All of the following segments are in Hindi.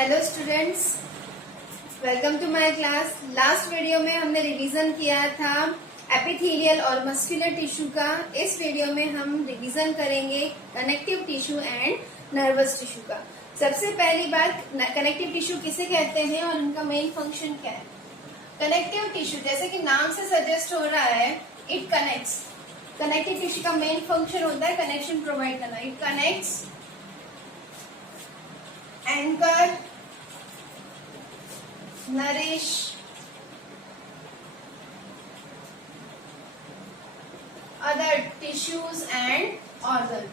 Hello students, welcome to my class. Last video में हमने रिवीजन किया था एपिथेलियल और मस्कुलर टिश्यू का। इस वीडियो में हम रिवीजन करेंगे connective tissue and nervous tissue का। सबसे पहली बात, कनेक्टिव टिश्यू किसे कहते हैं और उनका मेन फंक्शन क्या है। कनेक्टिव टिश्यू जैसे कि नाम से सजेस्ट हो रहा है, इट कनेक्ट्स। कनेक्टिव टिश्यू का मेन फंक्शन होता है कनेक्शन प्रोवाइड करना। It connects, anchor, nourish, other tissues and organ।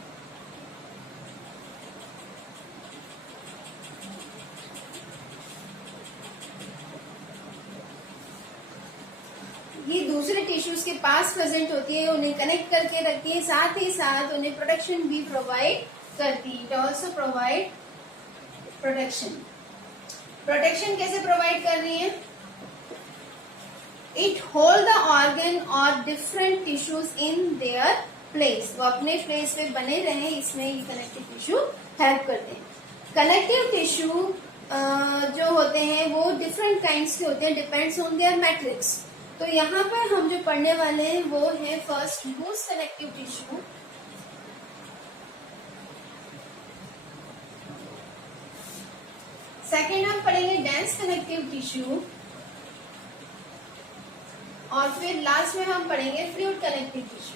ये दूसरे टिश्यूज के पास प्रेजेंट होती है, उन्हें कनेक्ट करके रखती है, साथ ही साथ उन्हें प्रोटेक्शन भी प्रोवाइड करती है। It also provide protection. Protection कैसे प्रोवाइड कर रही है? इट होल्ड द ऑर्गन और different tissues in their place. वो अपने प्लेस पे बने रहे, इसमें ये कनेक्टिव टिश्यू हेल्प करते हैं। कनेक्टिव टिश्यू जो होते हैं वो डिफरेंट काइंड्स के होते हैं, डिपेंड्स ऑन देयर मैट्रिक्स। तो यहाँ पर हम जो पढ़ने वाले हैं वो है first loose connective tissue, second हम पढ़ेंगे डेंस कनेक्टिव टिश्यू और फिर लास्ट में हम पढ़ेंगे फ्लूइड कनेक्टिव टिश्यू।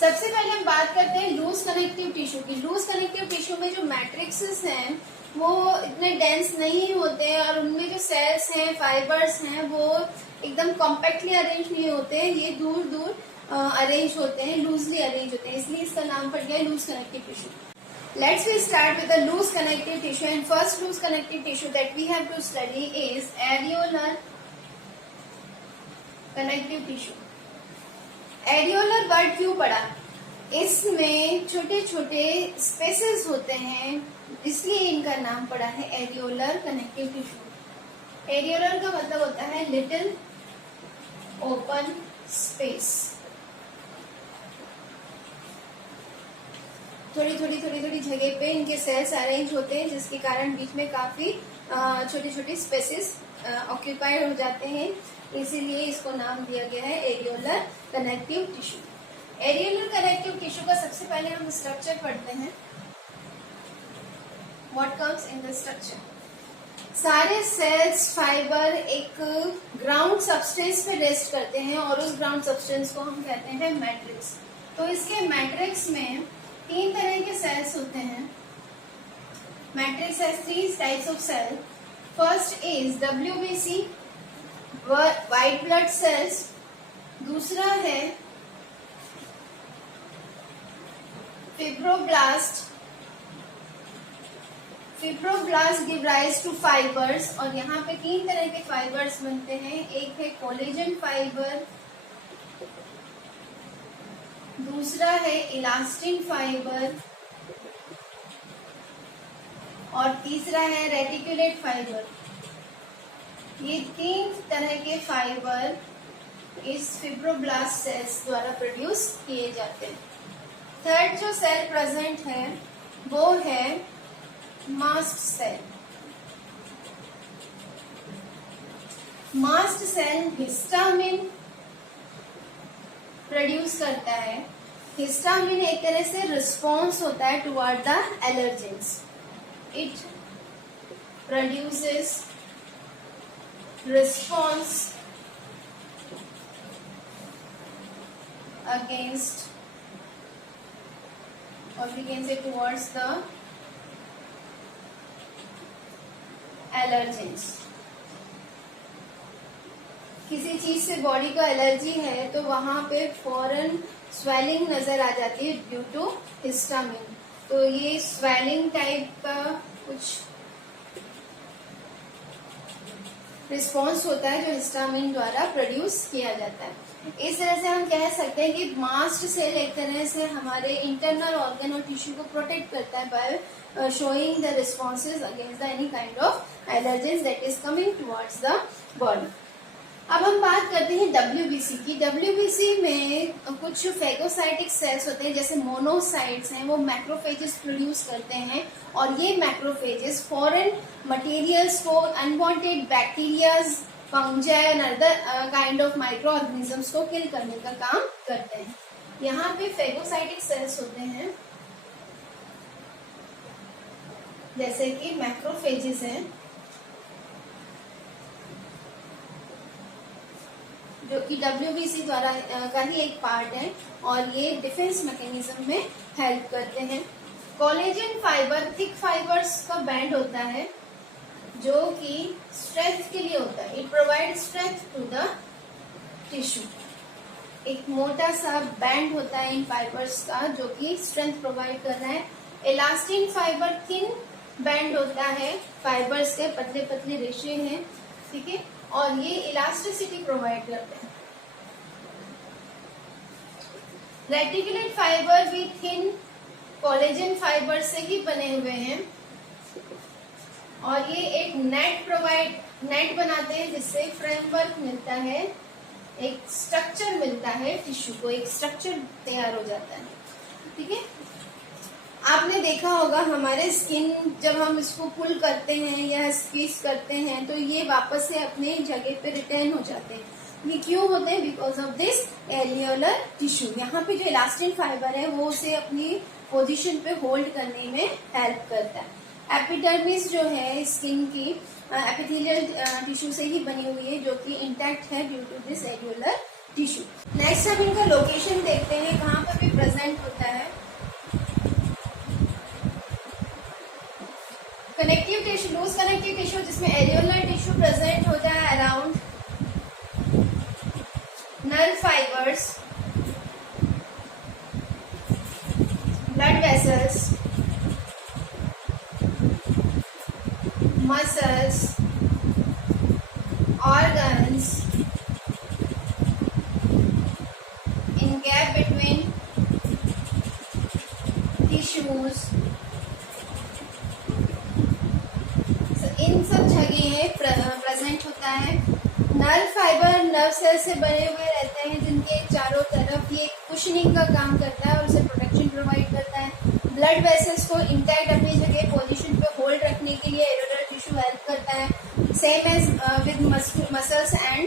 सबसे पहले हम बात करते हैं लूज कनेक्टिव टिश्यू की। लूज कनेक्टिव टिश्यू में जो मैट्रिक्सेस हैं वो इतने डेंस नहीं होते और उनमें जो सेल्स हैं, फाइबर्स हैं, वो एकदम कॉम्पैक्टली अरेंज नहीं होते। ये दूर दूर अरेंज होते हैं, लूजली अरेंज होते हैं, इसलिए इसका नाम पड़ गया loose connective tissue. Let's we start with the loose connective tissue and first loose connective tissue that we have to study is areolar connective tissue. Areolar word क्यों पढ़ा? इसमें छोटे छोटे स्पेसेस होते हैं, इसलिए इनका नाम पड़ा है एरियोलर कनेक्टिव टिश्यू। एरियोलर का मतलब होता है लिटिल ओपन स्पेस। थोड़ी थोड़ी जगह पे इनके सेल्स अरेंज होते हैं, जिसके कारण बीच में काफी छोटे छोटे स्पेसेस ऑक्यूपाइड हो जाते हैं, इसीलिए इसको नाम दिया गया है areolar connective tissue. Areolar connective tissue का सबसे पहले हम स्ट्रक्चर पढ़ते हैं। What comes in the structure? सारे सेल्स, फाइबर एक ग्राउंड सब्सटेंस पे रेस्ट करते हैं और उस ग्राउंड सब्सटेंस को हम कहते हैं मैट्रिक्स। तो इसके मैट्रिक्स में 3 तरह के सेल्स होते हैं। Matrix has 3 types of cell. First is WBC, white blood cells. दूसरा है fibroblast. Fibroblast give rise to fibres और यहाँ पे 3 तरह के फाइबर्स बनते हैं। एक है कोलेजन फाइबर, दूसरा है इलास्टिन फाइबर और तीसरा है रेटिकुलेट फाइबर। ये 3 तरह के फाइबर इस फिब्रोब्लास्ट सेल्स द्वारा प्रोड्यूस किए जाते हैं। थर्ड जो सेल प्रेजेंट है वो है mast cell. Mast cell histamine produce करता है। हिस्टामिन एक तरह से रिस्पॉन्स होता है toward the allergens. It produces response against or we can say towards the allergens। किसी चीज से बॉडी को एलर्जी है तो वहां पे फौरन स्वेलिंग नजर आ जाती है ड्यू टू हिस्टामिन। तो ये स्वेलिंग टाइप का कुछ रिस्पॉन्स होता है जो हिस्टामिन द्वारा प्रोड्यूस किया जाता है। इस तरह से हम कह सकते हैं कि मास्ट सेल एक तरह से हमारे इंटरनल ऑर्गन और टिश्यू को प्रोटेक्ट करता है by showing the responses against the any kind of allergies that is coming towards the body. अब हम बात करते हैं WBC की। WBC में कुछ फेगोसाइटिक सेल्स होते हैं, जैसे मोनोसाइट्स हैं, वो मैक्रोफेजेस प्रोड्यूस करते हैं और ये मैक्रोफेजेस फॉरेन मटेरियल्स को, unwanted bacterias, fungi and other kind of micro organisms को किल करने का काम करते हैं। यहाँ पे फेगोसाइटिक सेल्स होते हैं, जैसे कि मैक्रोफेजेस हैं, जो कि WBC द्वारा का ही एक पार्ट है और ये डिफेंस मैकेनिज्म में हेल्प करते हैं। कोलेजन फाइबर थिक फाइबर्स का बैंड होता है जो कि स्ट्रेंथ के लिए होता है। It provide strength to the tissue. एक मोटा सा बैंड होता है इन फाइबर्स का जो कि स्ट्रेंथ प्रोवाइड कर रहा है। इलास्टिन फाइबर थिन बैंड होता है, फाइबर्स के पतले पतले रेशे हैं, ठीक है, और ये इलास्टिसिटी प्रोवाइड करते हैं। रेटिकुलेट फाइबर भी थिन कोलेजन फाइबर से ही बने हुए हैं और ये एक नेट बनाते हैं जिससे फ्रेमवर्क मिलता है, एक स्ट्रक्चर मिलता है, टिश्यू को एक स्ट्रक्चर तैयार हो जाता है, ठीक है। आपने देखा होगा हमारे स्किन जब हम इसको पुल करते हैं या स्क्वीज करते हैं तो ये वापस से अपने जगह पे रिटर्न हो जाते हैं। ये क्यों होते हैं? Because of this areolar tissue. यहाँ पे जो इलास्टिन फाइबर है वो उसे अपनी पोजीशन पे होल्ड करने में हेल्प करता है। एपिडर्मिस जो है स्किन की एपिथेलियल टिश्यू से ही बनी हुई है जो कि इंटैक्ट है due to this areolar tissue. Next हम इनका लोकेशन देखते हैं, कहाँ पर भी प्रेजेंट होता है। Connective tissue, loose connective tissue जिसमें एरियोलर टिश्यू प्रेजेंट होता है around nerve fibres, blood vessels, muscles, organs, in gap between tissues, इन सब जगह प्रेजेंट होता है। नर्व फाइबर नर्व सेल से बने हुए रहते हैं जिनके चारों तरफ ये कुशनिंग का काम करता है और उसे प्रोटेक्शन प्रोवाइड करता है। ब्लड वेसल्स को इंटैक्ट अपनी जगह पोजीशन पे होल्ड रखने के लिए एरियोलर टिश्यू हेल्प करता है। Same as with muscles and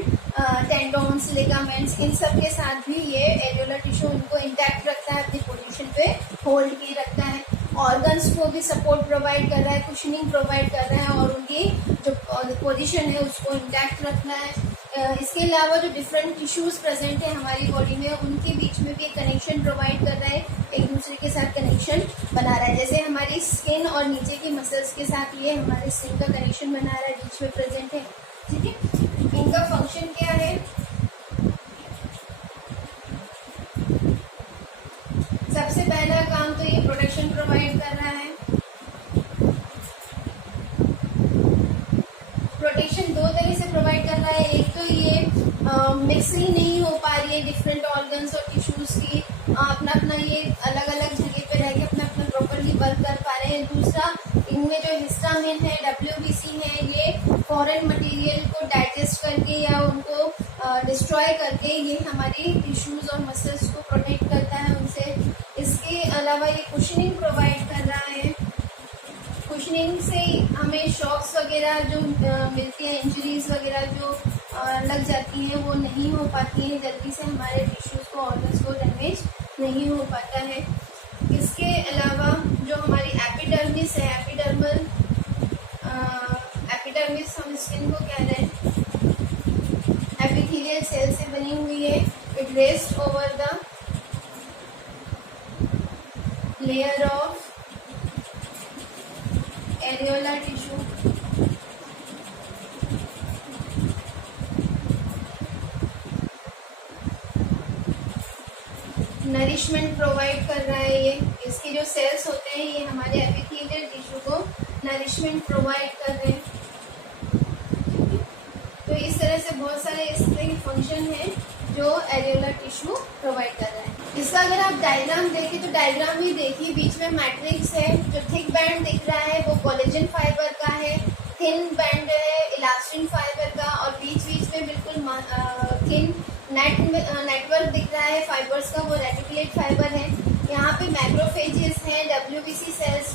tendons, ligaments, इन सब के साथ भी ये एरियोलर टिश्यू उनको इंटैक्ट रखता है, अपनी पोजीशन पे होल्ड किए रखता है। ऑर्गन्स को भी सपोर्ट प्रोवाइड कर रहा है, कुशनिंग प्रोवाइड कर रहा है और उनकी जो पोजीशन है उसको इंटैक्ट रखना है। इसके अलावा जो डिफरेंट टिश्यूज प्रेजेंट है हमारी बॉडी में उनके बीच में भी कनेक्शन प्रोवाइड कर रहा है, एक दूसरे के साथ कनेक्शन बना रहा है। जैसे हमारी स्किन और नीचे की मसल्स के साथ ये हमारे स्किन का कनेक्शन बना रहा है, बीच में प्रेजेंट है, ठीक है। इनका फंक्शन क्या है? सबसे पहला काम तो ये प्रोटेक्शन प्रोवाइड कर रहा है। प्रोटेक्शन दो तरह से प्रोवाइड कर रहा है, एक तो ये मिक्सिंग नहीं हो पा रही है डिफरेंट ऑर्गन्स और टिश्यूज की, अपना अपना ये अलग अलग जगह पे रह के अपना अपना प्रॉपरली वर्क कर पा रहे हैं। दूसरा, इनमें जो हिस्टामिन है, WBC है, ये फॉरेन मटेरियल को डाइजेस्ट करके या उनको डिस्ट्रॉय करके ये हमारी टिश्यूज और मसल्स को प्रोटेक्ट करता है उनसे। इसके अलावा ये कुशनिंग प्रोवाइड कर रहा है। कुशनिंग से हमें शॉक्स वगैरह जो मिलती हैं, इंजरीज वगैरह जो लग जाती हैं वो नहीं हो पाती हैं जल्दी से, हमारे टिश्यूज को, ऑर्गन्स को डैमेज नहीं हो पाता है। इसके अलावा जो हमारी एपिडर्मिस है, एपिडर्मिस हम स्किन को कह रहे हैं, एपिथेलियल सेल से बनी हुई है। It rest over the layer of areolar tissue. Nourishment provide कर रहा है ये। इसके जो सेल्स होते हैं ये हमारे एपिथेलियल टिश्यू को नरिशमेंट प्रोवाइड कर रहे हैं। तो इस तरह से बहुत सारे इसके फंक्शन हैं जो एरियोलर टिश्यू प्रोवाइड कर रहा है। इसका अगर आप डायग्राम देखें तो डायग्राम ही देखिए, बीच में मैट्रिक्स है, जो थिक बैंड दिख रहा है वो कोलेजन फाइबर का है, थिन बैंड है इलास्टिन फाइबर का और बीच बीच में बिल्कुल थिन नेटवर्क दिख रहा है फाइबर्स का, वो रेटिकुलेट फाइबर है। यहाँ पे मैक्रोफेजेस हैं, WBC सेल्स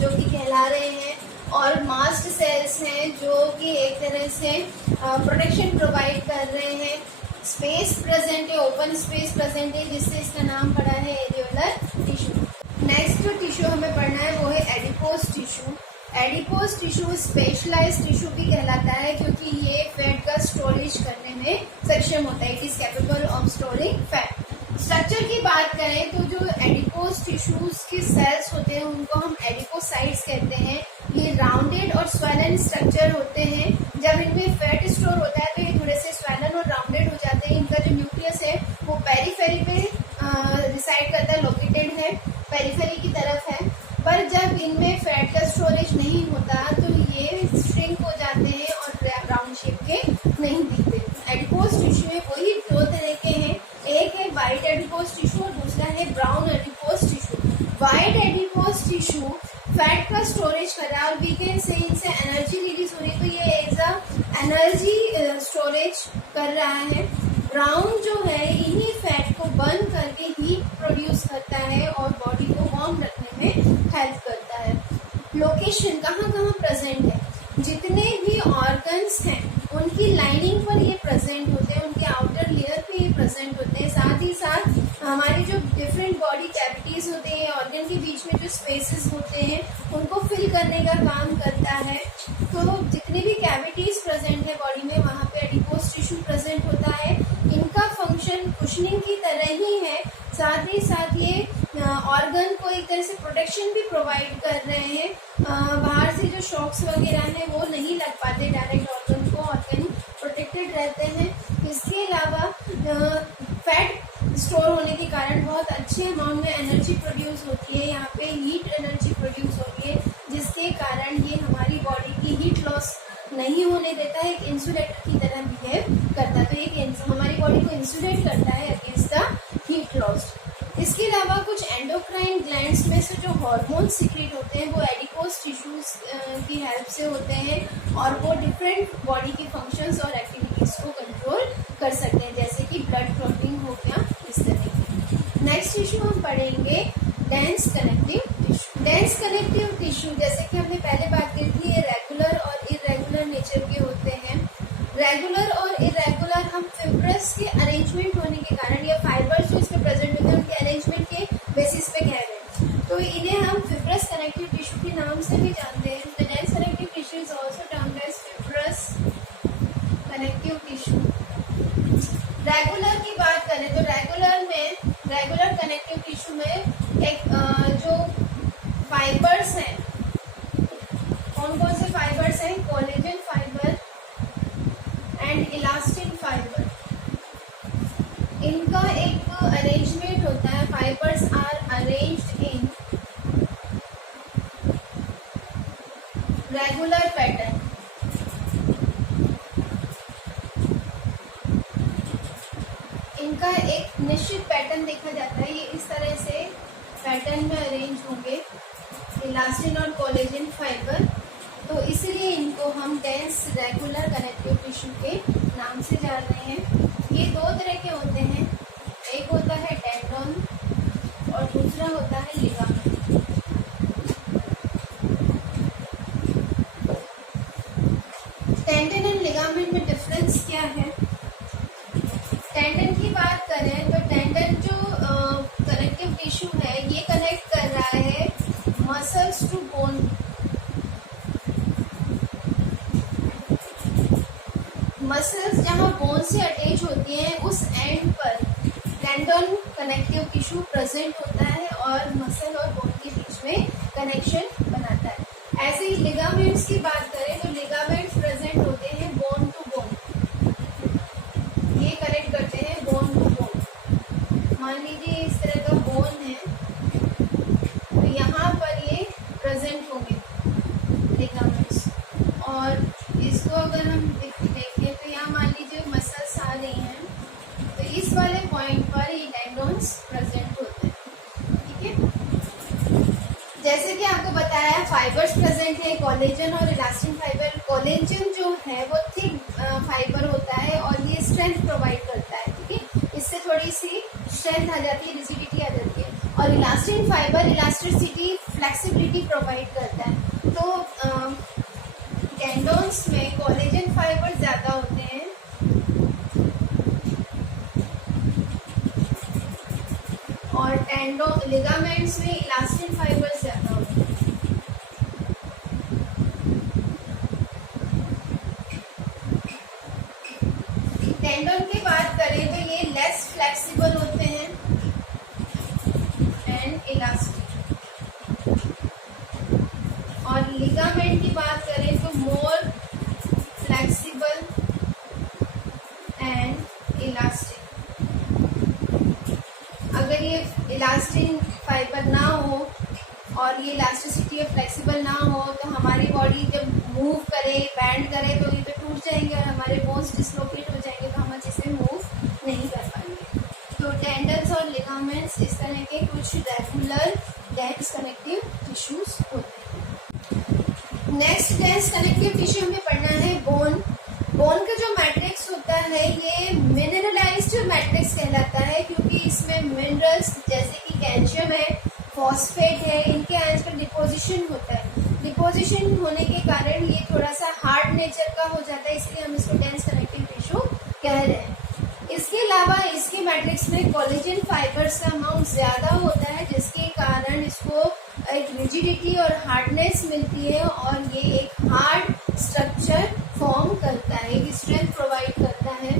जो कि कहला रहे हैं, और मास्ट सेल्स हैं जो कि एक तरह से प्रोटेक्शन प्रोवाइड कर रहे हैं। स्पेस प्रेजेंट है, ओपन स्पेस प्रेजेंट है, जिससे इसका नाम पड़ा है एरियोलर टिश्यू। नेक्स्ट जो टिश्यू हमें पढ़ना है वो है adipose tissue. Adipose tissue specialised tissue भी कहलाता है क्योंकि ये फैट का स्टोरेज करने में सक्षम होता है। It is capable of storing fat. Structure की बात करें तो जो एडिपोज टिश्यूज के सेल्स होते हैं उनको हम एडिपोसाइट्स कहते हैं। ये राउंडेड और स्वेलन स्ट्रक्चर होते हैं। जब इनमें फैट स्टोर होता है तो ये थोड़े से स्वेलन और राउंडेड हो जाते हैं। इनका जो न्यूक्लियस है वो पेरीफेरी पे रिसाइड करता है, लोकेटेड है, पेरीफेरी की तरफ है। पर जब इनमें फैट का स्टोरेज नहीं होता तो ये श्रिंक हो जाते हैं और राउंड शेप के नहीं दिखते। एडिपोज टिश्यू में वही दो तरह के हैं, एक है वाइट एडिपोज टिश्यू और दूसरा है brown adipose tissue. White adipose tissue fat का स्टोरेज कर रहा है और वी कैन से इनसे एनर्जी रिलीज हो रही है, तो ये एज अ एनर्जी स्टोरेज कर रहा है। ब्राउन जो है इन्हीं फैट को बर्न करके हीट प्रोड्यूस करता है और बॉडी को वार्म रखने में हेल्प करता है। लोकेशन कहाँ कहाँ प्रेजेंट है, जितने भी ऑर्गन्स हैं उनकी लाइनिंग पर ये प्रेजेंट होते हैं, उनके आउटर लेयर पे ये प्रेजेंट होते हैं। साथ ही साथ हमारी जो डिफरेंट बॉडी कैविटीज होते हैं, ऑर्गन के बीच में जो स्पेसेस होते हैं उनको फिल करने का काम करता है। तो जितने भी कैविटीज प्रेजेंट है बॉडी में वहाँ पे एडिपोज टिश्यू प्रेजेंट होता है। इनका फंक्शन कुशनिंग की तरह ही है, साथ ही साथ ये ऑर्गन को एक तरह से प्रोटेक्शन भी प्रोवाइड कर रहे हैं। बाहर से जो शॉक्स वगैरह हैं वो नहीं लग पाते डायरेक्ट ऑर्गन को, ऑर्गन प्रोटेक्टेड रहते हैं। इसके अलावा फैट स्टोर होने के कारण बहुत अच्छे अमाउंट में एनर्जी प्रोड्यूस होती है। यहाँ पे हीट एनर्जी प्रोड्यूस होती है जिसके कारण ये हमारी बॉडी की हीट लॉस नहीं होने देता है, एक इंसुलेटर की तरह बिहेव करता है। तो एक हमारी बॉडी को इंसुलेट करता है अगेंस्ट द हीट लॉस। इसके अलावा कुछ एंडोक्राइन ग्लैंड्स में से जो हार्मोन सिक्रेट होते हैं वो एडिपोज टिश्यूज की हेल्प से होते हैं और वो डिफरेंट बॉडी की फंक्शंस और एक्टिविटीज को कंट्रोल कर सकते हैं, जैसे कि ब्लड क्लॉटिंग हो गया, इस तरह की। नेक्स्ट टिश्यू हम पढ़ेंगे dense connective tissue. Dense connective tissue जैसे कि हमने पहले बात की थी, ये रेगुलर और इरेगुलर नेचर के होते हैं। रेगुलर और इरेगुलर हम फिब्रस के अरेंजमेंट होने के कारण या फाइबर्स जो इसमें प्रेजेंट होते हैं उनके अरेंजमेंट के बेसिस पे कह रहे हैं, तो इन्हें हम फिब्रस कनेक्टिव टिश्यू के नाम से भी जानते हैं। The dense connective tissue is also termed as fibrous connective tissue. Regular की बात करें तो रेगुलर कनेक्टिव टिश्यू में एक जो फाइबर्स हैं, कौन कौन से फाइबर्स हैं, collagen fibre and elastin fibre, इनका एक अरेंजमेंट होता है। Fibres are arranged in regular pattern. इनका एक निश्चित पैटर्न देखा जाता है, ये इस तरह से पैटर्न में अरेंज होंगे इलास्टिन और कोलेजन फाइबर, तो इसलिए इनको हम डेंस रेगुलर कनेक्टिव टिश्यू के नाम से जान रहे हैं। ये दो तरह के होते हैं, एक होता है टेंडन और दूसरा होता है लिगामेंट। टेंडन एंड लिगामेंट में डिफरेंस क्या है? टेंडन की बात करें तो टेंडन जो कनेक्टिव टिश्यू है ये कनेक्ट कर रहा है मसल्स टू बोन। मसल्स जहां बोन से अटैच होती हैं उस एंड पर टेंडन कनेक्टिव टिश्यू प्रेजेंट होता है और मसल और बोन के बीच में कनेक्शन बनाता है। ऐसे ही लिगामेंट्स की बात करें तो लिगामेंट्स प्रेजेंट होते हैं बोन टू बोन, ये कनेक्ट करते हैं बोन टू बोन। मान लीजिए इस तरह का बोन है तो यहाँ पर ये प्रेजेंट होंगे लिगामेंट्स, और इसको अगर हम देखें तो यहाँ मान लीजिए मसल्स आ रही हैं तो इस वाले पॉइंट पर ये टेंडन्स प्रेजेंट होते हैं, ठीक है। जैसे कि आपको बताया फाइबर्स प्रेजेंट है, कोलेजन और इलास्टिन फाइबर। कोलेजन जो है वो थिक फाइबर होता है और ये स्ट्रेंथ प्रोवाइड करता है, ठीक है, इससे थोड़ी सी स्ट्रेंथ आ जाती है, रिजिडिटी आ जाती है। और elastin fibre elasticity, flexibility provide करता है। तो टेंडोन्स में कोलेजन फाइबर ज्यादा होते हैं और लिगामेंट्स में इलास्टिन फाइबर ज्यादा होते हैं। टेंडोन की बात करें तो ये लेस फ्लेक्सिबल होते हैं एंड इलास्टिक, और लिगामेंट की बात करें तो मोर फ्लेक्सिबल एंड इलास्टिक। अगर ये इलास्टिन फाइबर ना हो और ये इलास्टिसिटी या फ्लेक्सिबल ना हो तो हमारी बॉडी जब मूव करे, बैंड करे तो ये तो टूट जाएंगे और हमारे बोन्स डिसलोकेट हो जाएंगे, तो हम अच्छे से मूव नहीं कर पाएंगे। तो टेंडन्स और लिगामेंट्स इस तरह के कुछ रेगुलर डेंस कनेक्टिव टिश्यूज होते हैं। नेक्स्ट डेंस कनेक्टिव टिश्यू हमें पढ़ना है बोन। बोन का जो मैट्रिक्स होता है ये मिनरलाइज्ड मैट्रिक्स कहलाता है, क्योंकि इसमें मिनरल्स जैसे कि कैल्शियम है, फॉस्फेट है, इनके आयंस पर डिपोजिशन होता है। डिपोजिशन होने के कारण ये थोड़ा सा हार्ड नेचर का हो जाता है, इसलिए हम इसको डेंस कनेक्टिव टिश्यू कह रहे हैं। इसके अलावा इसके मैट्रिक्स में कोलेजन फाइबर्स का अमाउंट ज्यादा होता है, जिसके कारण इसको एक रिजिडिटी और हार्डनेस मिलती है और ये एक हार्ड स्ट्रक्चर फॉर्म करता है, एक स्ट्रेंथ प्रोवाइड करता है।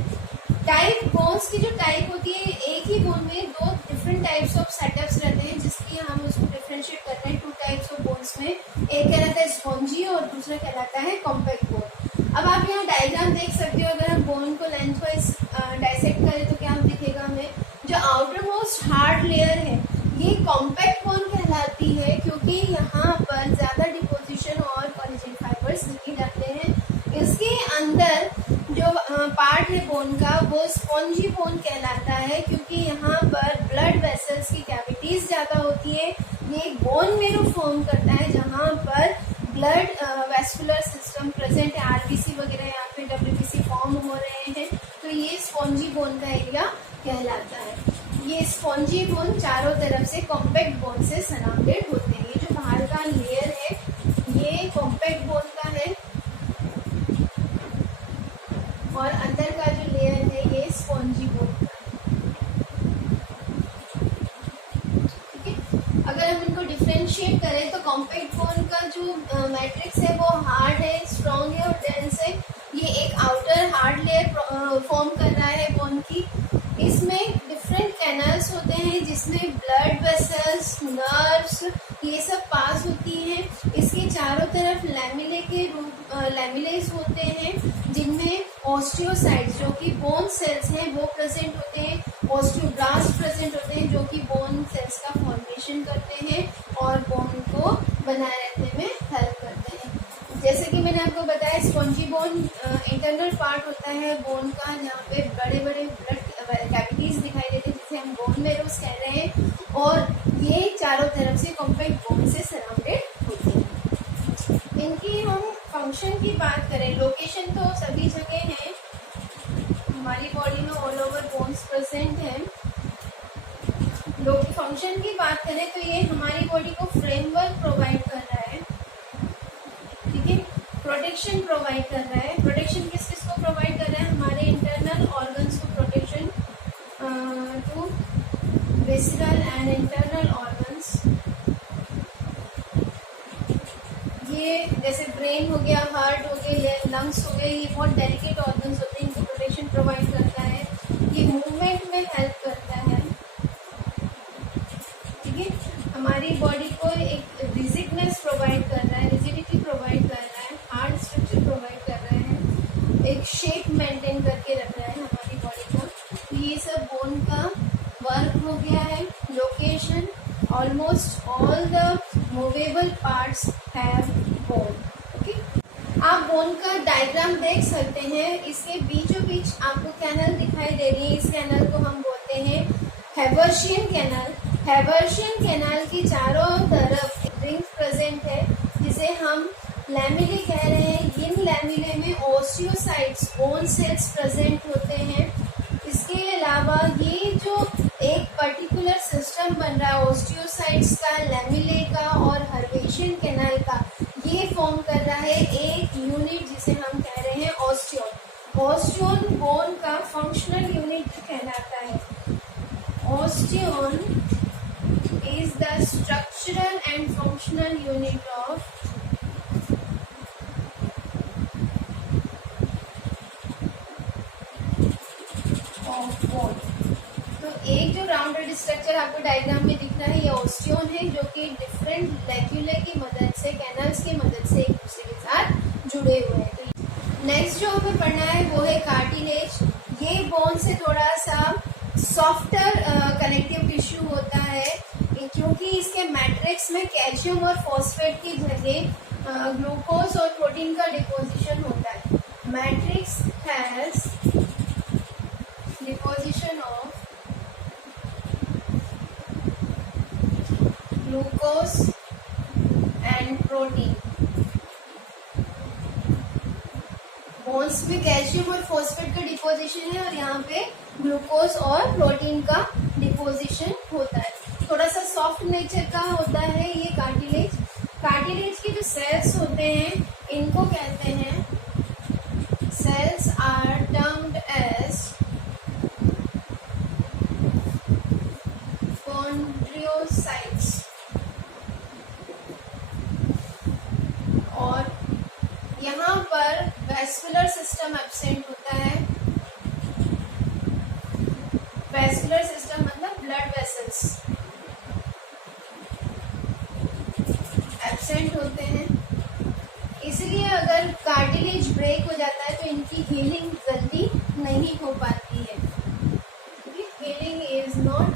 टाइप बोन्स की जो टाइप होती है, एक ही बोन में दो डिफरेंट टाइप्स ऑफ सेटअप्स रहते हैं, जिसकी हम उसको डिफरेंशिएट करते हैं टू टाइप्स ऑफ बोन्स में। एक कहलाता है स्पॉन्जी और दूसरा कहलाता है कॉम्पैक्ट बोन। अब आप यहाँ डायग्राम देख सकते हो, अगर हम बोन को लेंथ वाइज डाइसेक्ट करें तो क्या दिखेगा हमें, जो आउटर मोस्ट हार्ड लेयर है ये कॉम्पैक्ट बोन कहलाती है, क्योंकि यहाँ पर ज्यादा डिपोजिशन और कोलेजन फाइबर्स नहीं जाते हैं। इसके अंदर जो पार्ट है बोन का वो स्पॉन्जी बोन कहलाता है, क्योंकि यहाँ पर ब्लड वेसल्स की कैविटीज ज्यादा होती है। ये एक बोन मेरो फॉर्म करता है जहाँ पर ब्लड वेस्कुलर सिस्टम प्रेजेंट है, आरबीसी वगैरह यहाँ पे डब्ल्यूबीसी फॉर्म हो रहे हैं, तो ये स्पॉन्जी बोन का एरिया कहलाता है। ये स्पॉन्जी बोन चारों तरफ से कॉम्पैक्ट बोन से सराउंडेड होते हैं। ये जो बाहर का लेयर है ये कॉम्पैक्ट बोन का है और अंदर का जो लेयर है ये स्पॉन्जी बोन का है, ठीक है। अगर हम इनको डिफरेंशिएट करें तो कॉम्पैक्ट बोन का जो मैट्रिक्स है वो हार्ड है, स्ट्रॉन्ग है और डेंस है। ये एक आउटर हार्ड लेयर फॉर्म कर रहा है बोन की। इसमें डिफरेंट कैनल्स होते हैं जिसमें ब्लड वेसल्स, नर्व्स ये सब पास होती हैं। इसके चारों तरफ लैमिले के लैमिलेस होते हैं, जिनमें ऑस्टियोसाइट्स जो कि बोन सेल्स हैं वो प्रेजेंट होते हैं। ऑस्टियोब्लास्ट प्रेजेंट होते हैं जो कि बोन सेल्स का फॉर्मेशन करते हैं और बोन को बनाए रखने में हेल्प करते हैं। जैसे कि मैंने आपको बताया स्पॉन्जी बोन इंटरनल पार्ट होता है बोन का, जहाँ पे बड़े बड़े ब्लड कैविटीज दिखाई देते हैं जिसे हम बोन मेरोस कह रहे हैं, और ये चारों तरफ से कॉम्पैक्ट बोन से सराउंडेड होते हैं। इनकी हम फंक्शन की बात करें, लोकेशन तो सभी जगह है, हमारी बॉडी में ऑल ओवर बोन्स प्रेजेंट है। फंक्शन की बात करें तो ये हमारी बॉडी को फ्रेमवर्क प्रोवाइड कर रहा है, ठीक है, प्रोटेक्शन प्रोवाइड कर रहा है। प्रोटेक्शन किस किस को प्रोवाइड कर रहा है, हमारे इंटरनल ऑर्गन्स को protection to visceral and internal organs. ये जैसे ब्रेन हो गया, हार्ट हो गए, लंग्स हो गए, ये बहुत डेलिकेट ऑर्गन्स होते हैं, इनको प्रोटेक्शन प्रोवाइड करता है। ये मूवमेंट में हेल्प करता है, ठीक है, हमारी बॉडी को एक रिजिडनेस प्रोवाइड कर रहा है, रिजिडिटी प्रोवाइड कर रहा है, हार्ड स्ट्रक्चर प्रोवाइड कर रहा है, एक शेप मेंटेन करके रख रहा है हमारी बॉडी का। ये सब बोन का वर्क हो गया है। Location, almost all the movable parts have bone, okay. आप बोन का डायग्राम देख सकते हैं, इसके बीचों बीच आपको कैनल दिखाई दे रही है, इस कैनल को हम बोलते हैं हैवर्शियन कैनल। हैवर्शियन कैनाल की चारों तरफ रिंग प्रेजेंट है जिसे हम लैमिले कह रहे हैं। इन लैमिले में ओस्टियोसाइट्स बोन सेल्स प्रेजेंट होते हैं। इसके अलावा ये जो एक पर्टिकुलर सिस्टम बन रहा है ओस्टियोसाइट्स का, लैमिले का और हर्बेशियन कैनाल का, ये फॉर्म कर रहा है एक यूनिट जिसे हम कह रहे हैं ऑस्टियोन। ऑस्टियोन बोन का फंक्शनल यूनिट कहलाता है। ऑस्टियोन is the structural and functional unit of bone। तो एक जो राउंडेड स्ट्रक्चर आपको डायग्राम में दिख रहा है ये ऑस्टियोन है, जो कि डिफरेंट लैक्यूले की मदद से, कैनल्स की मदद से एक दूसरे के साथ जुड़े हुए हैं। तो नेक्स्ट जो हमें पढ़ना है वो है कार्टिलेज। ये बोन से थोड़ा सा सॉफ्टर कनेक्टिव टिश्यू होता है, क्योंकि इसके मैट्रिक्स में कैल्शियम और फॉस्फेट की जगह ग्लूकोज और प्रोटीन का डिपोजिशन होता है। Matrix has deposition of glucose and protein. Bones में कैल्शियम और फॉस्फेट का डिपोजिशन है और यहाँ पे ग्लूकोज और प्रोटीन का डिपोजिशन होता है। थोड़ा सा सॉफ्ट नेचर का होता है ये कार्टिलेज। कार्टिलेज के जो सेल्स होते हैं इनको कहते हैं, सेल्स आर टर्म्ड एज कॉन्ड्रियोसाइट्स। और यहाँ पर वैस्कुलर सिस्टम एब्सेंट होता है। वैस्कुलर सिस्टम मतलब ब्लड वेसल्स एब्सेंट होते हैं। इसलिए अगर कार्टिलेज ब्रेक हो जाता है तो इनकी हीलिंग जल्दी नहीं हो पाती है। हीलिंग इज नॉट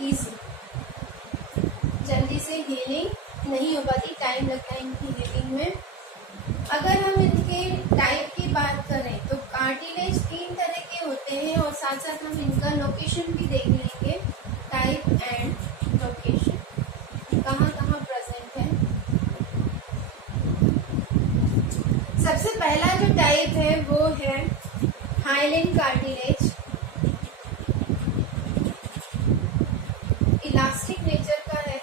इजी, जल्दी से हीलिंग नहीं हो पाती, टाइम लगता है इनकी हीलिंग में। अगर हम इनके टाइप की बात करें तो कार्टिलेज 3 तरह के होते हैं और साथ साथ हम इनका लोकेशन भी देख लेंगे। टाइप एंड लोकेशन, कहाँ कहाँ प्रेजेंट है। सबसे पहला जो टाइप है वो है हाइलिन कार्टिलेज। इलास्टिक नेचर का है,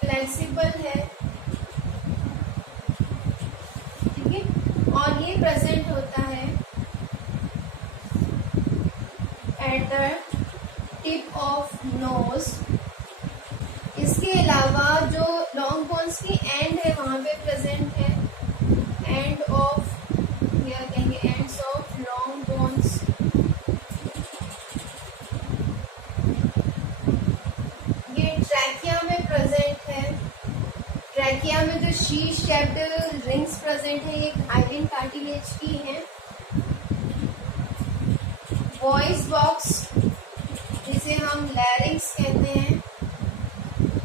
फ्लेक्सिबल है, ठीक है, और ये प्रेजेंट होता है at the tip of nose. इसके अलावा जो लॉन्ग बोन्स की एंड है वहां पे प्रेजेंट है, एंड ऑफ, क्या कहेंगे, एंड्स ऑफ लॉन्ग बोन्स। ये ट्रैकिया में प्रेजेंट है। ट्रैकिया में जो शीश शेप्ड रिंग्स प्रेजेंट है ये हाइलिन कार्टिलेज की है। वॉइस बॉक्स जिसे हम लैरिंक्स कहते हैं,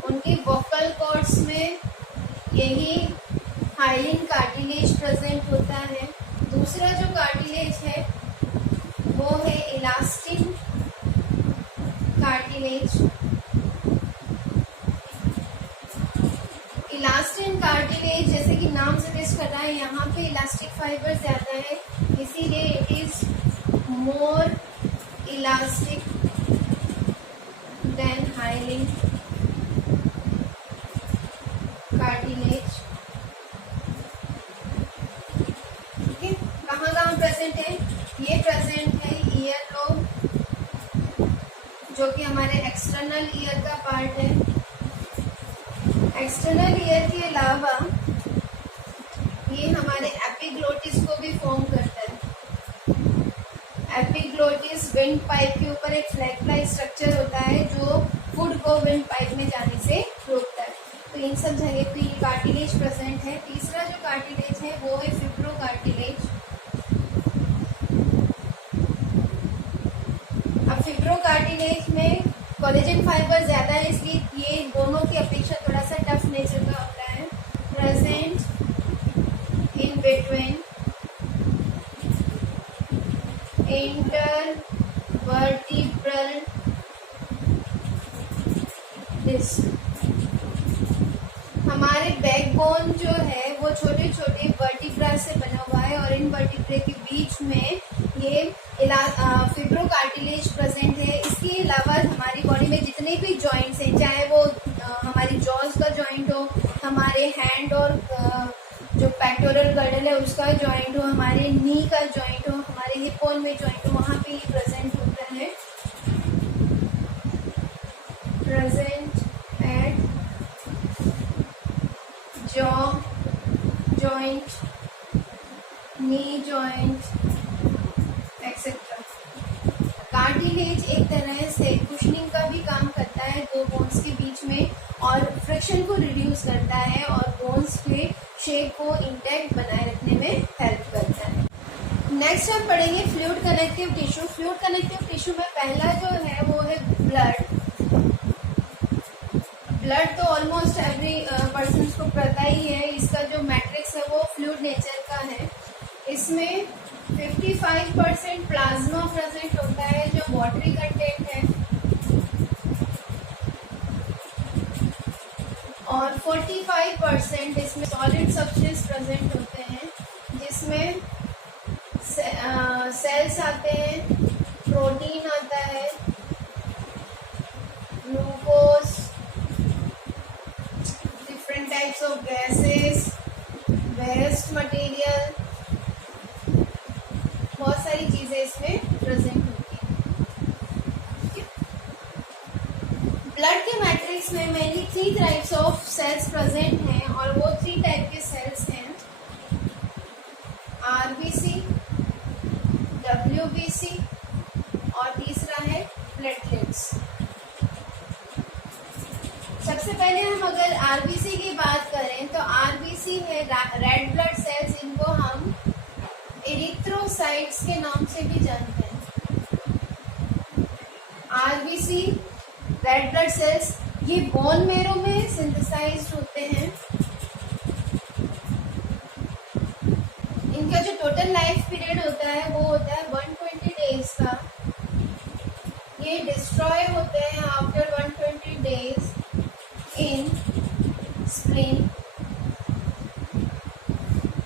उनके वोकल कॉर्ड्स में यही हाइलिन कार्टिलेज प्रेजेंट होता है। दूसरा जो कार्टिलेज है वो है इलास्टिन कार्टिलेज। इलास्टिन कार्टिलेज जैसे कि नाम सजेस्ट कर रहा है, यहाँ पे इलास्टिक फाइबर ज्यादा है, इसीलिए it is more elastic than hyaline cartilage. ठीक है, कहाँ कहाँ प्रेजेंट है? ये प्रेजेंट है ईयर लोब, जो कि हमारे एक्सटर्नल ईयर का पार्ट है। एक्सटर्नल ईयर के अलावा ये हमारे एपिग्लोटिस को भी फॉर्म करता है। एपिग्लोटिस विंड पाइप के ऊपर एक फ्लैग फ्लाई स्ट्रक्चर होता है जो फूड को विंड पाइप में जाने से रोकता है। तो इन सब जगह पे ये कार्टिलेज प्रेजेंट है। तीसरा जो कार्टिलेज है वो है फिब्रो कार्टिलेज। अब फिब्रो कार्टिलेज में कोलेजन फाइबर ज्यादा है, इसलिए ये दोनों की अपेक्षा थोड़ा सा टफ नेचर का होता है। Present in between intervertebral disc. हमारे बैकबोन जो है वो छोटे छोटे वर्टिब्रा से बना हुआ है और इन वर्टिब्रे के बीच में ये फिब्रोकार्टिलेज प्रेजेंट है। इसके अलावा हमारी बॉडी में जितने भी जॉइंट्स हैं, चाहे वो हमारी जॉज का जॉइंट हो, हमारे हैंड और जो पेक्टोरल गर्डल है उसका जॉइंट हो, हमारे नी का जॉइंट हो, हमारे हिप बोन में जॉइंट हो, वहाँ पे ये प्रेजेंट होता है। Present at jaw joint, knee joint etcetera. Cartilage एक तरह से कुशनिंग का भी काम करता है दो बोन्स के बीच में और फ्रिक्शन को रिड्यूस करता है और बोन्स के शेप को इंटैक्ट बनाए रखने में हेल्प करता है। नेक्स्ट हम पढ़ेंगे fluid connective tissue. Fluid connective tissue में पहला जो है वो है ब्लड। ब्लड तो ऑलमोस्ट एवरी पर्सन को पता ही है। इसका जो मैट्रिक्स है वो फ्लूइड नेचर का है। इसमें 55% प्लाज्मा प्रेजेंट होता है जो वाटरी कंटेंट है और 45% इसमें सॉलिड सब्सटेंस प्रेजेंट होते हैं जिसमें सेल्स आते हैं, प्रोटीन आता है, glucose, different types of gases, waste material, बहुत सारी चीजें इसमें प्रेजेंट होती हैं। ब्लड के मैट्रिक्स में mainly 3 types of cells present हैं और वो 3 टाइप के सेल्स हैं, आरबीसी, डब्ल्यूबीसी और तीसरा है प्लेटलेट्स। सबसे पहले हम अगर आरबीसी की बात करें तो आरबीसी है रेड ब्लड सेल्स। इनको हम एरिथ्रोसाइट्स के नाम से भी जानते हैं। आरबीसी रेड ब्लड सेल्स ये बोन मेरो में सिंथेसाइज्ड होते हैं। इनका जो टोटल लाइफ पीरियड होता है वो होता है 120 डेज का। ये डिस्ट्रॉय होते हैं आफ्टर 120 डेज इन स्प्लीन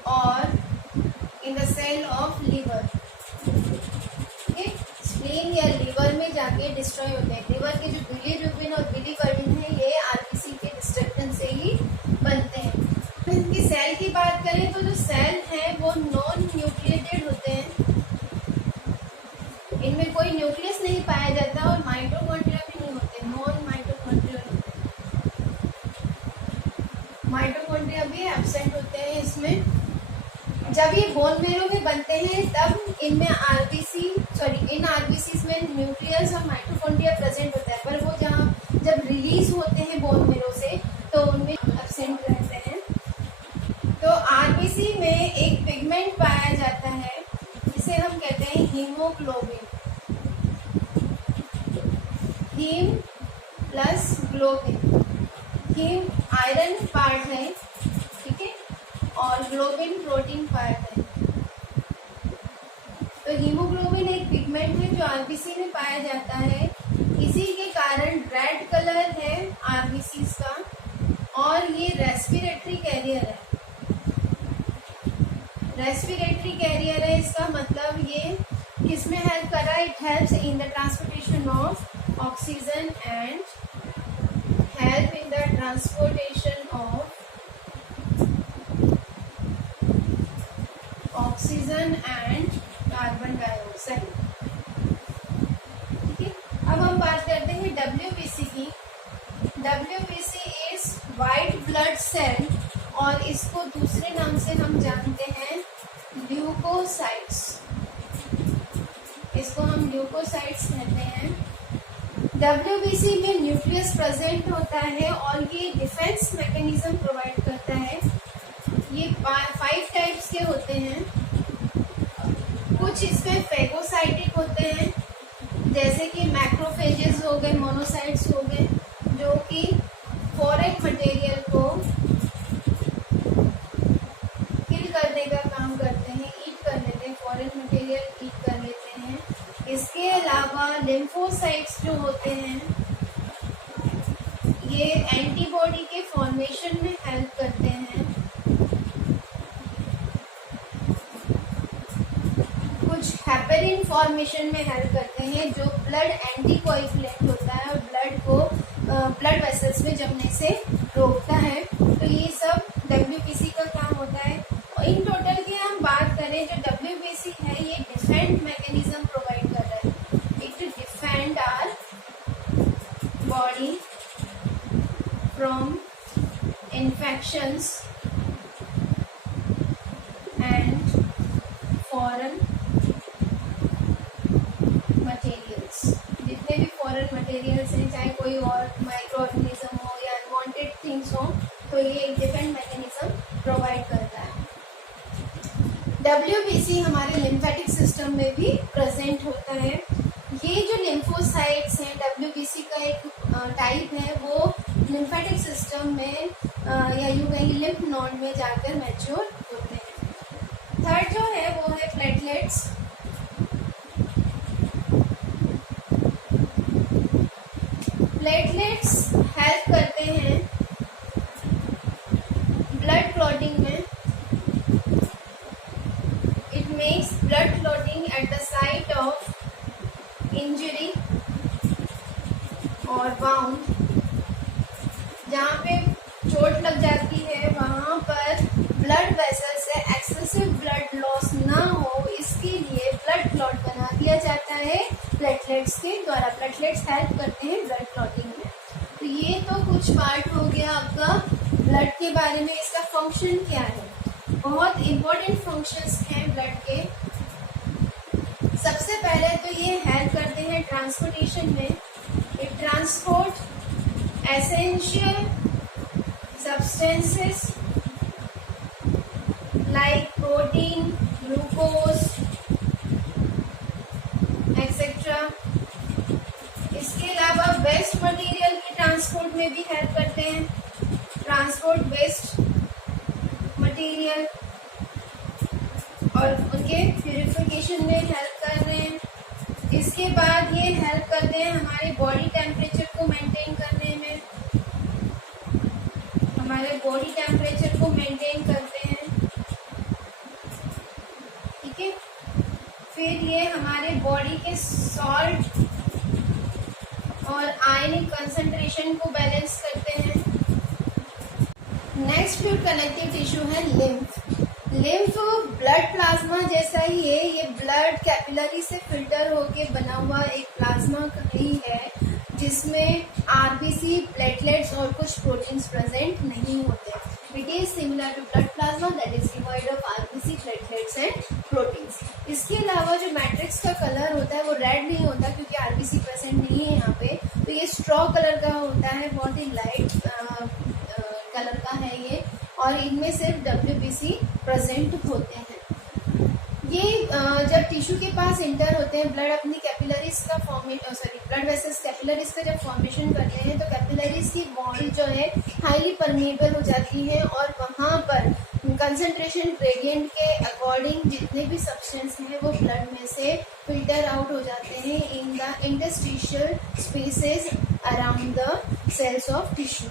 और in the cell of liver. Spleen या लिवर में जाके डिस्ट्रॉय होते हैं। लिवर के जो बिलीरुबिन और बिलीवर्बिन है ये आरबीसी के डिस्ट्रक्शन से ही बनते हैं। इनकी सेल की बात करें तो जो सेल है वो नॉन न्यूक्लिएटेड होते हैं। इनमें कोई न्यूक्लियस नहीं पाया जाता और माइटोकॉन्ड्रिया भी नहीं होते, नॉन माइटोकॉन्ड्रियल होते हैं। माइटोकॉन्ड्रिया भी एब्सेंट होते हैं इसमें। जब ये बोन मेरो में बनते हैं तब इनमें इन आरबीसी में न्यूक्लियस और माइटोकॉन्ड्रिया प्रेजेंट होता है, पर वो जब रिलीज होते हैं बोन मेरो से तो उनमें एब्सेंट रहते हैं। तो आरबीसी में एक पिगमेंट पाया जाता है जिसे हम कहते हैं haemoglobin. Haem plus globin. Haem iron part है, ठीक है, और ग्लोबिन प्रोटीन पार्ट है। तो हीमोग्लोबिन एक पिगमेंट है जो आरबीसी में पाया जाता है। इसी के कारण रेड कलर है आरबीसी का और ये रेस्पिरेटरी कैरियर है। रेस्पिरेटरी कैरियर है, इसका मतलब ये किसमें हेल्प कर रहा है? It helps in the transportation of oxygen and help in the transportation of oxygen and carbon dioxide. ठीक है, अब हम बात करते हैं डब्ल्यूबीसी की। WBC is white blood cell और इसको दूसरे नाम से हम जानते हैं ल्यूकोसाइट्स। इसको हम ल्यूकोसाइट्स कहते हैं। डब्ल्यूबीसी में न्यूक्लियस प्रेजेंट होता है और ये डिफेंस मैकेनिज्म प्रोवाइड करता है। ये 5 टाइप्स के होते हैं। कुछ इसमें फेगोसाइटिक होते हैं जैसे कि मैक्रोफेजेस हो गए, मोनोसाइट्स हो गए, जो कि फॉरेन मटेरियल को किल करने का काम करते हैं, ईट कर लेते हैं, फॉरेन मटेरियल ईट कर लेते हैं। इसके अलावा लिम्फोसाइट्स जो होते हैं ये एंटीबॉडी के फॉर्मेशन में हेल्प करते हैं। कुछ हेपेरिन फॉर्मेशन में हेल्प करते हैं, जो ब्लड एंटीकोएगुलेंट होता है और ब्लड को ब्लड वेसल्स में जमने से रोकता है। तो ये सब WBC का काम होता है। और इन टोटल की हम बात करें, जो WBC है ये डिफेंड मैकेनिज्म प्रोवाइड कर रहा है। It defend our body from infections and foreign materials. जितने भी फॉरेन मटेरियल्स हैं, चाहे कोई और माइक्रो ऑर्गेनिज्म हो या अनवांटेड थिंग्स हो, तो ये एक डिफेंड मैकेनिज्म प्रोवाइड करता है। WBC हमारे लिम्फेटिक सिस्टम में भी प्रेजेंट होता है। ये जो लिम्फोसाइट्स हैं, WBC का एक टाइप है, वो लिम्फेटिक सिस्टम में या यूं कहीं लिम्फ नोड में जाकर मैच्योर होते हैं। थर्ड जो है वो है प्लेटलेट्स। प्लेटलेट्स हेल्प करते हैं ब्लड क्लॉटिंग में। It makes blood clotting at the site of injury और वाउंड। जहाँ पे चोट लग जाती है वहाँ पर ब्लड वेसल से एक्सेसिव ब्लड लॉस ना हो, इसके लिए ब्लड क्लॉट बना दिया जाता है प्लेटलेट्स के द्वारा। प्लेटलेट्स हेल्प करते हैं ब्लड क्लॉटिंग में। तो ये तो कुछ पार्ट हो गया आपका ब्लड के बारे में। इसका फंक्शन क्या है? बहुत इंपॉर्टेंट फंक्शंस हैं ब्लड के। सबसे पहले तो ये हेल्प करते हैं ट्रांसपोर्टेशन में। It transport essential substances like protein, glucose, etc. इसके अलावा वेस्ट मटेरियल के ट्रांसपोर्ट में भी हेल्प करते हैं। ट्रांसपोर्ट वेस्ट मटेरियल और उनके प्यूरिफिकेशन में हेल्प कर रहे हैं। इसके बाद ये हेल्प करते हैं हमारे बॉडी टेम्परेचर को मेंटेन करने में। हमारे बॉडी टेम्परेचर को मेंटेन करते हैं, ठीक है। फिर ये हमारे बॉडी के सॉल्ट और आयनिक कंसंट्रेशन को बैलेंस करते हैं। नेक्स्ट जो कनेक्टिव टिश्यू है लिम्फ। लिम्फ ब्लड प्लाज्मा जैसा ही है। ये ब्लड कैपिलरी से फिल्टर होके बना हुआ एक प्लाज्मा ही है, जिसमें आरबीसी, प्लेटलेट्स और कुछ प्रोटीन्स प्रेजेंट नहीं होते। It is similar to blood plasma that is divide of RBC, platelets and proteins. इसके अलावा जो मैट्रिक्स का कलर होता है वो रेड नहीं होता, क्योंकि आरबीसी प्रेजेंट नहीं है यहाँ पे। तो ये स्ट्रॉ कलर का होता है, बहुत ही लाइट कलर का है ये, और इनमें सिर्फ WBC प्रेजेंट होते हैं। ये जब टिश्यू के पास इंटर होते हैं, ब्लड अपनी कैपिलरीज का ब्लड वेसल्स कैपिलरीज का जब फॉर्मेशन करते हैं, तो कैपिलरीज की वॉल जो है हाईली परमेबल हो जाती है, और वहाँ पर कंसंट्रेशन ग्रेडियंट के अकॉर्डिंग जितने भी सब्सटेंस हैं वो ब्लड में से फिल्टर आउट हो जाते हैं in the interstitial spaces around the cells of tissue.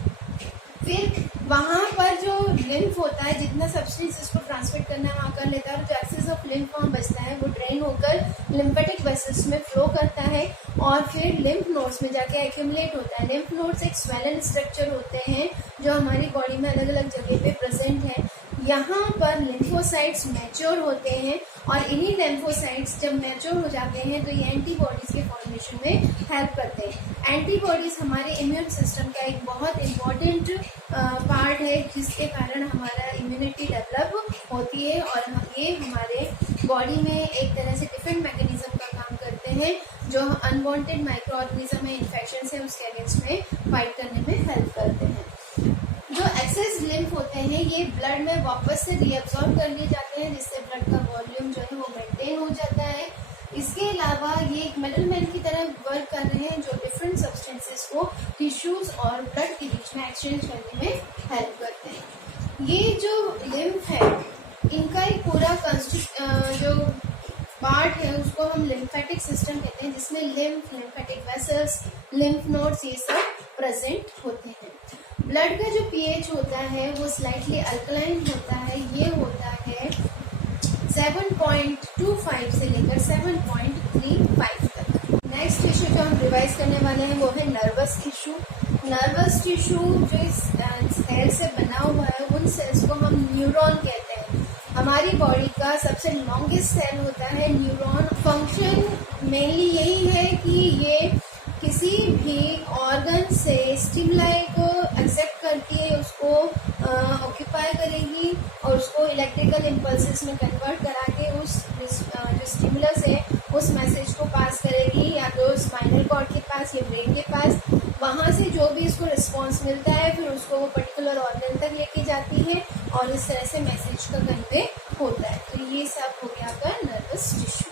फिर वहाँ पर जो लिम्फ होता है, जितना सब्सटेंस इसको ट्रांसमिट करना है वहाँ कर लेता है, और जो एक्सेस ऑफ लिम्फ वहाँ बचता है वो ड्रेन होकर लिम्फेटिक वेसल्स में फ्लो करता है और फिर लिम्फ नोड्स में जाके एक्यूमुलेट होता है। लिम्फ नोड्स एक स्वेलन स्ट्रक्चर होते हैं जो हमारी बॉडी में अलग अलग जगह पे प्रेजेंट है। यहाँ पर लिम्फोसाइट्स मैच्योर होते हैं, और इन्हीं लिम्फोसाइट्स जब मैच्योर हो जाते हैं तो ये एंटीबॉडीज के फॉर्मेशन में हेल्प करते हैं। एंटीबॉडीज हमारे इम्यून सिस्टम का एक बहुत इम्पॉर्टेंट पार्ट है, जिसके कारण हमारा इम्यूनिटी डेवलप होती है, और ये हमारे बॉडी में एक तरह से डिफेंस मैकेनिज्म का काम करते हैं, जो अनवांटेड माइक्रो ऑर्गेनिज्म में इन्फेक्शन है उसके अगेंस्ट में फाइट करने में हेल्प करते हैं। जो एक्सेस लिम्फ होते हैं ये ब्लड में वापस से रीअब्सॉर्ब कर लिए जाते हैं, जिससे ब्लड का वॉल्यूम जो है वो मेंटेन हो जाता है। इसके अलावा ये एक मिडलमैन की तरह वर्क कर रहे हैं, जो डिफरेंट सब्सटेंसेस को टिश्यूज और ब्लड के बीच में एक्सचेंज करने में हेल्प करते हैं। ये जो लिम्फ है इनका एक पूरा जो पार्ट है उसको हम लिम्फेटिक सिस्टम कहते हैं, जिसमें lymph, lymphatic vessels, lymph nodes ये सब प्रेजेंट होते हैं। ब्लड का जो पीएच होता है वो स्लाइटली अल्कलाइन होता है, ये होता है 7.25 से लेकर 7.35 तक। नेक्स्ट टिश्यू जो हम रिवाइज करने वाले हैं वो है नर्वस टिश्यू। नर्वस टिश्यू जो इस हेयर से बना हुआ है, उन सेल्स को हम न्यूरॉन कहते हैं। हमारी बॉडी का सबसे लॉन्गेस्ट सेल होता है न्यूरॉन। फंक्शन मेनली यही है कि ये किसी भी ऑर्गन से स्टिमुलाई को एक्सेप्ट करके उसको ऑक्यूपाई करेगी और उसको इलेक्ट्रिकल इम्पल्सेस में कन्वर्ट करा के उस जो स्टिमुलस है उस मैसेज को पास करेगी, या तो स्पाइनल कॉर्ड के पास या ब्रेन के पास। वहाँ से जो भी इसको रिस्पॉन्स मिलता है फिर उसको वो पर्टिकुलर ऑर्गन तक लेके जाती है और इस तरह से मैसेज का कन्वे होता है। तो ये सब हो गया आपका नर्वस टिश्यू।